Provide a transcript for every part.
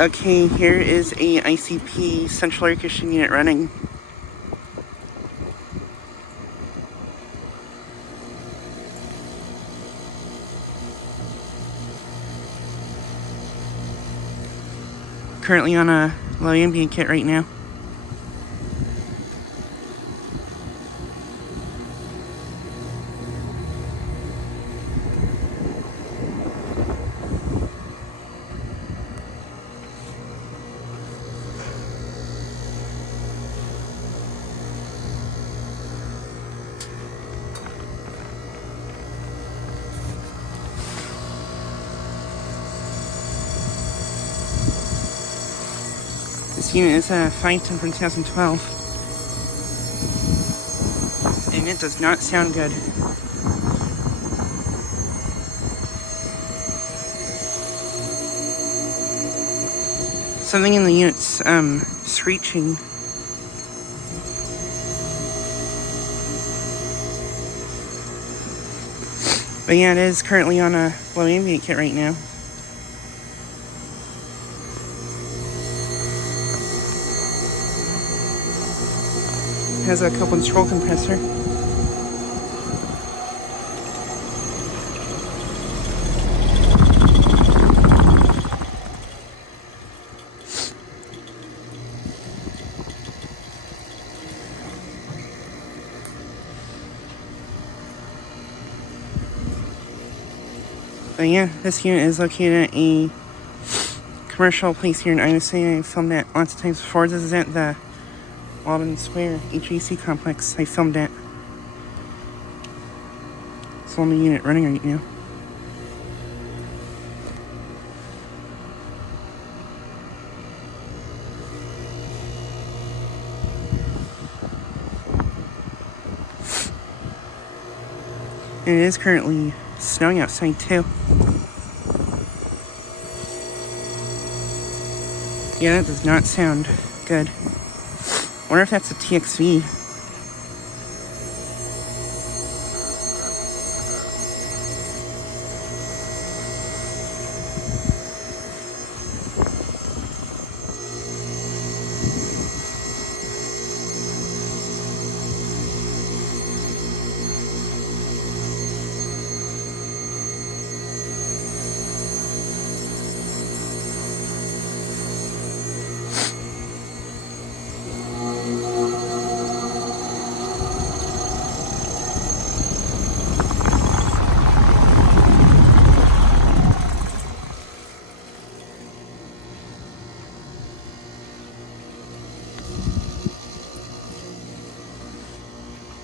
Okay, here is a ICP central air conditioning unit running. Currently on a low ambient kit right now. This unit is a 510 from 2012. And it does not sound good. Something in the unit's screeching. But yeah, it is currently on a low ambient kit right now. Has a couple inch roll compressor. But yeah, this unit is located at a commercial place here in Iowa City. I filmed that lots of times before. This is at the Walden Square HVAC Complex. I filmed that. It's the only unit running right now. And it is currently snowing outside too. Yeah, that does not sound good. Wonder if that's a TXV.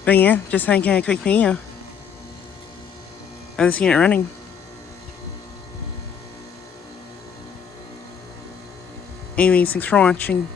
But yeah, just like a quick video of this unit running. Anyways, thanks for watching.